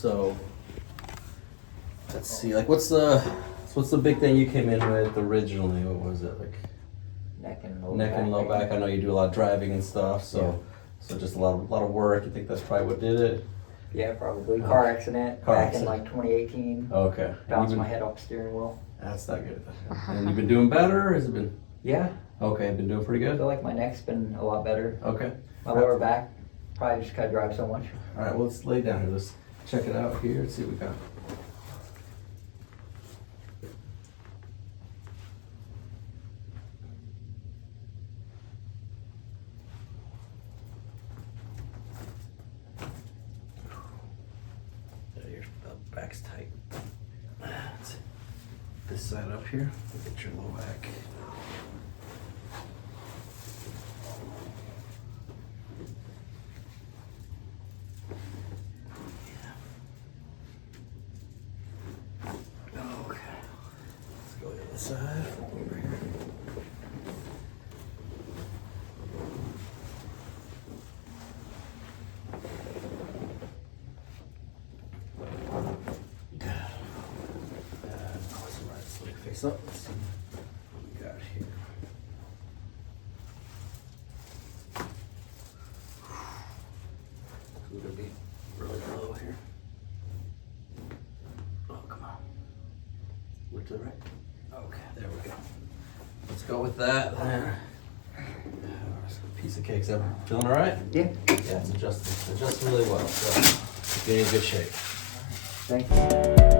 So let's see, like what's the big thing you came in with originally? What was it, like? Neck and low Neck back. and low back. I know you do a lot of driving and stuff, so just a lot of work. You think that's probably what did it? Yeah, probably. Car accident in like 2018. Okay. Bounced my head off the steering wheel. That's not good. And you've been doing better, or has it been? Yeah. Okay, been doing pretty I good? feel like my neck's been a lot better. Okay. My lower back, probably just gotta drive so much. All right, well, let's lay down here. Let's check it out here and see what we got. Your back's tight. Let's see. This side up here, get your low back. Side over here. Good. Let's look face up. Let's see what we got here. We're gonna be really low here. Oh, come on. Look to the right. Okay, there we go. Let's go with that. Piece of cake's ever feeling all right? Yeah. Yeah, it's adjusting really well. So you're in good shape. Thank you.